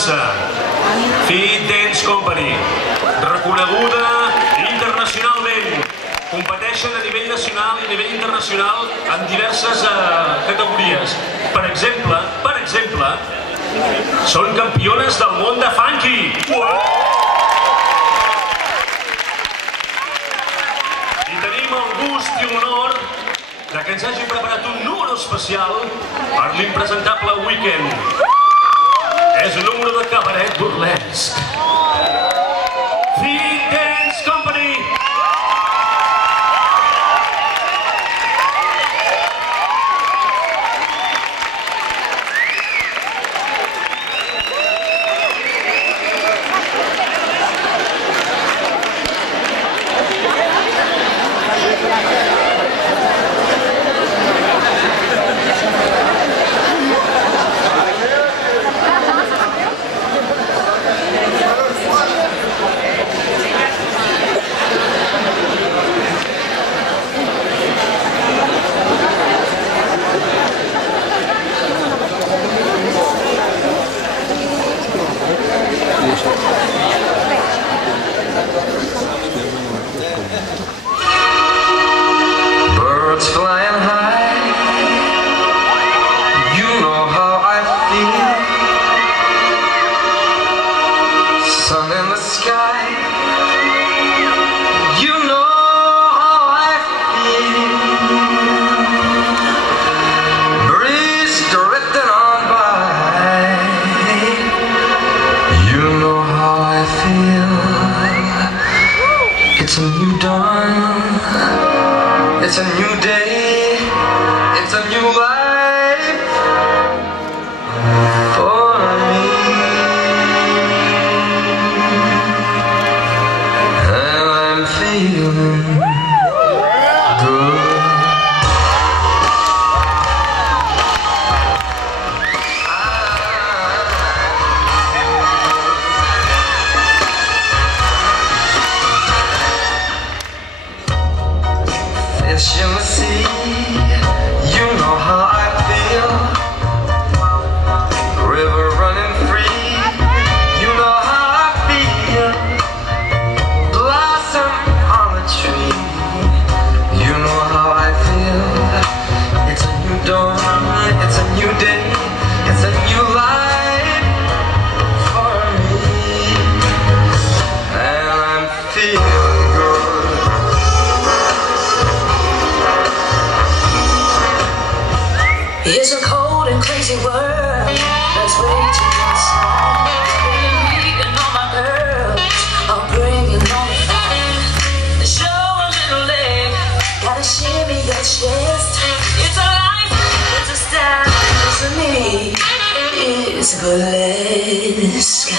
França. Fit Dance Company, reconeguda internacionalment. Competeixen a nivell nacional i a nivell internacional en diverses categories. Per exemple, són campiones del món de funky. I tenim el gust i l'honor que ens hagi preparat un número especial per l'impresentable Weekend. És un número de cabaret burlesc. Fit Dance Company! Birds flying high, you know how I feel. Sun in the sky, you know how I feel. Breeze drifting on by, you know how I feel. It's a new dawn, it's a new day, it's a new life for me. And I'm feeling good. Fish in the sea, you know how I feel. River running free, you know how I feel. Blossom on the tree, you know how I feel. It's a new dawn, it's a new day, it's a new life for me. And I'm feeling good. It's a cold and crazy world that's raging inside. Me and all my girls are bringing on the fire. Show a little leg, gotta shimmy your chest. It's a life, it's a style, it's a me, it's burlesque.